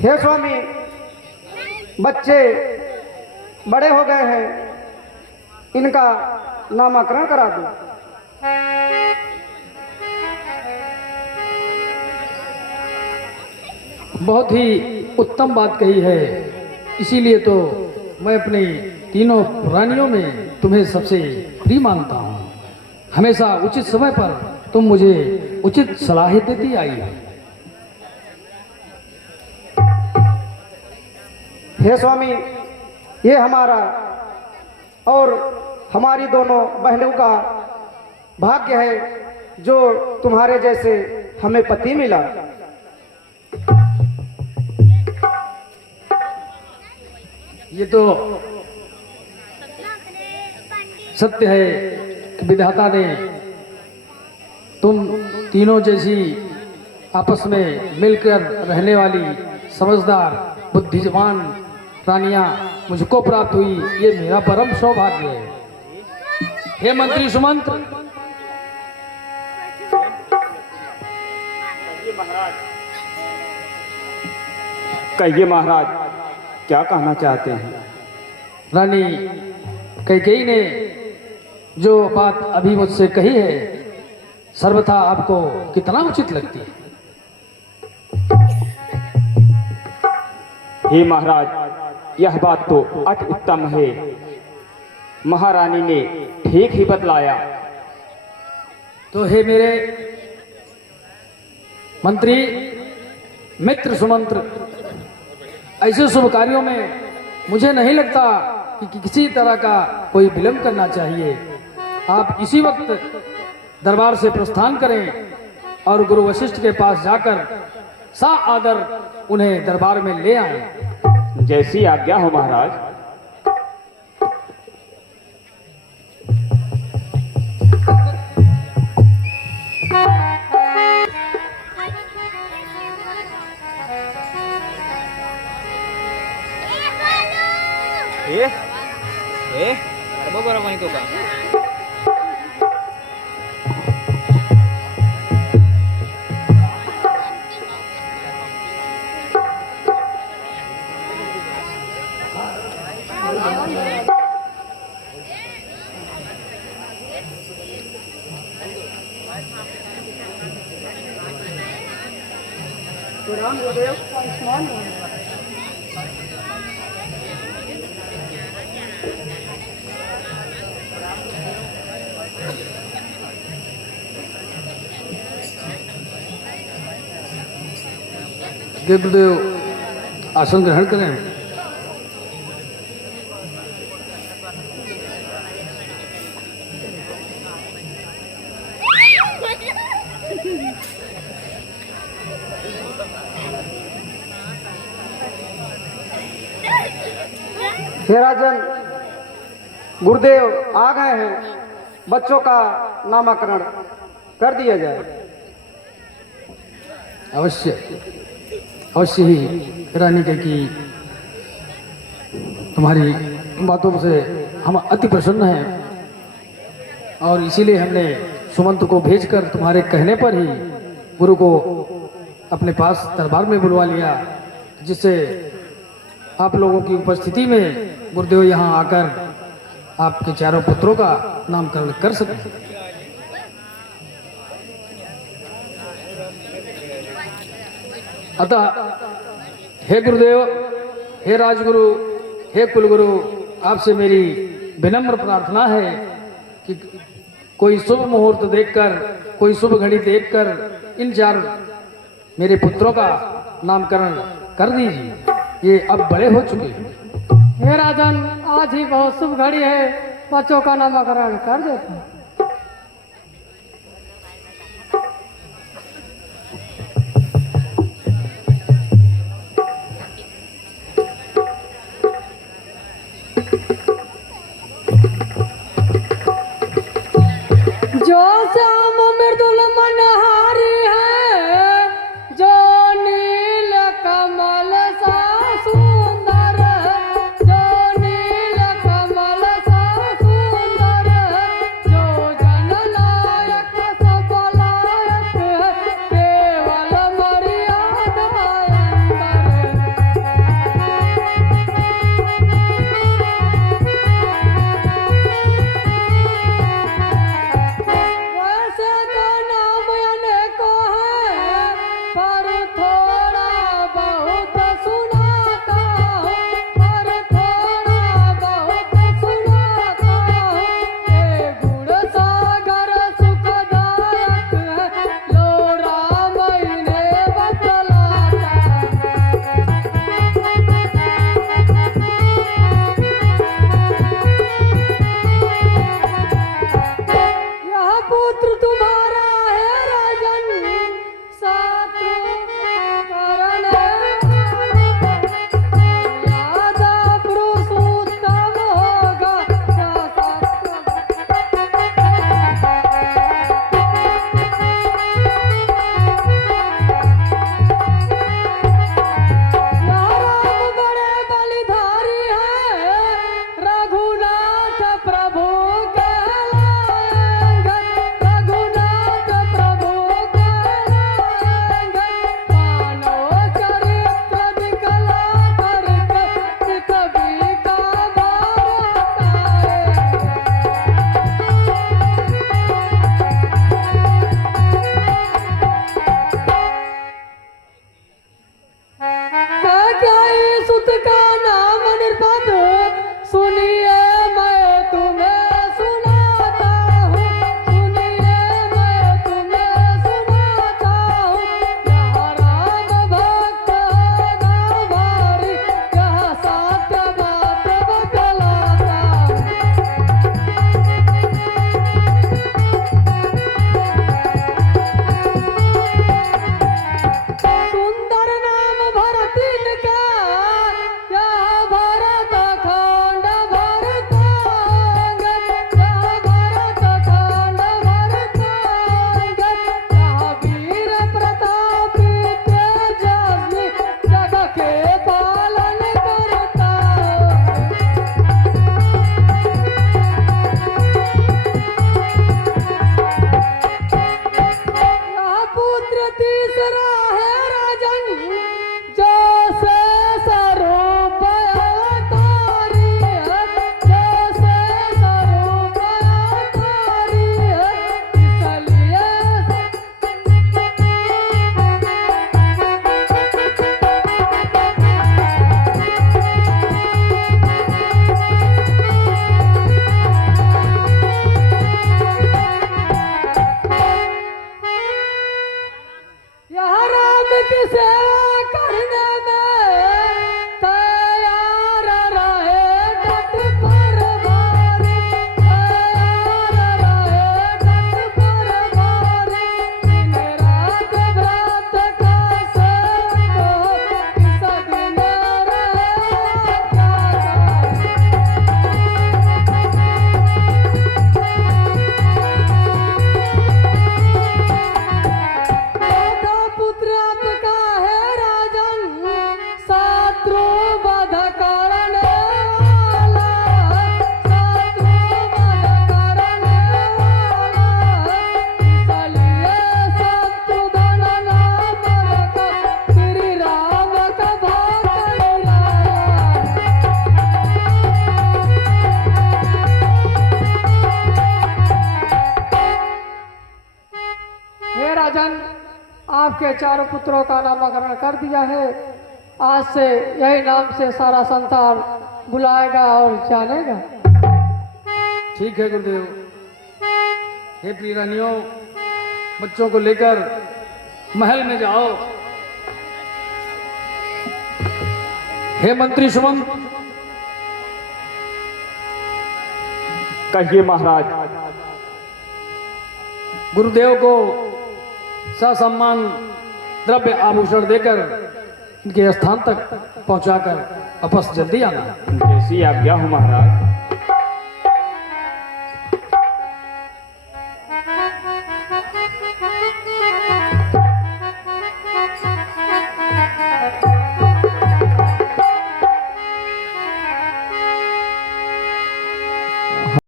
हे स्वामी, बच्चे बड़े हो गए हैं, इनका नामकरण करा दो। बहुत ही उत्तम बात कही है। इसीलिए तो मैं अपनी तीनों रानियों में तुम्हें सबसे प्रिय मानता हूँ। हमेशा उचित समय पर तुम मुझे उचित सलाह देती आई हो। हे स्वामी, ये हमारा और हमारी दोनों बहनों का भाग्य है जो तुम्हारे जैसे हमें पति मिला। ये तो सत्य है कि विधाता ने तुम तीनों जैसी आपस में मिलकर रहने वाली समझदार बुद्धिमान रानियां मुझको प्राप्त हुई। ये मेरा परम सौभाग्य है। हे मंत्री सुमंत्र, कहिए महाराज, क्या कहना चाहते हैं? रानी कैकेयी ने जो बात अभी मुझसे कही है सर्वथा आपको कितना उचित लगती है? हे महाराज, यह बात तो अति उत्तम है। महारानी ने ठीक ही बतलाया। तो हे मेरे मंत्री मित्र सुमंत्र, ऐसे शुभ कार्यों में मुझे नहीं लगता कि किसी तरह का कोई विलंब करना चाहिए। आप इसी वक्त दरबार से प्रस्थान करें और गुरु वशिष्ठ के पास जाकर सा आदर उन्हें दरबार में ले आए। जैसी आज्ञा हो महाराज। बरोबर माहिती का? गुरुदेव आसन ग्रहण करें। हे राजन, गुरुदेव आ गए हैं, बच्चों का नामकरण कर दिया जाए। अवश्य अवश्य ही रानी कैकेयी, तुम्हारी बातों से हम अति प्रसन्न हैं और इसीलिए हमने सुमंत्र को भेजकर तुम्हारे कहने पर ही गुरु को अपने पास दरबार में बुलवा लिया, जिससे आप लोगों की उपस्थिति में गुरुदेव यहाँ आकर आपके चारों पुत्रों का नामकरण कर सकें। अतः हे गुरुदेव, हे राजगुरु, हे कुलगुरु, आपसे मेरी विनम्र प्रार्थना है कि कोई शुभ मुहूर्त देखकर, कोई शुभ घड़ी देखकर इन चार मेरे पुत्रों का नामकरण कर दीजिए। ये अब बड़े हो चुके हैं। हे राजन, आज ही बहुत शुभ घड़ी है, बच्चों का नामकरण कर देते हैं। जो श्याम मृदुल मनहारी है, जो नील कमल सा सुंदर, जो नील कमल सा सुंदर, जो राजन, आपके चारों पुत्रों का नामकरण कर दिया है। आज से यही नाम से सारा संसार बुलाएगा और जानेगा। ठीक है गुरुदेव। हे प्रिय रानियों, बच्चों को लेकर महल में जाओ। हे मंत्री सुमंत, कहिए महाराज। गुरुदेव को ससम्मान द्रव्य आभूषण देकर इनके स्थान तक पहुंचाकर वापस जल्दी आना। जैसी आज्ञा हो महाराज।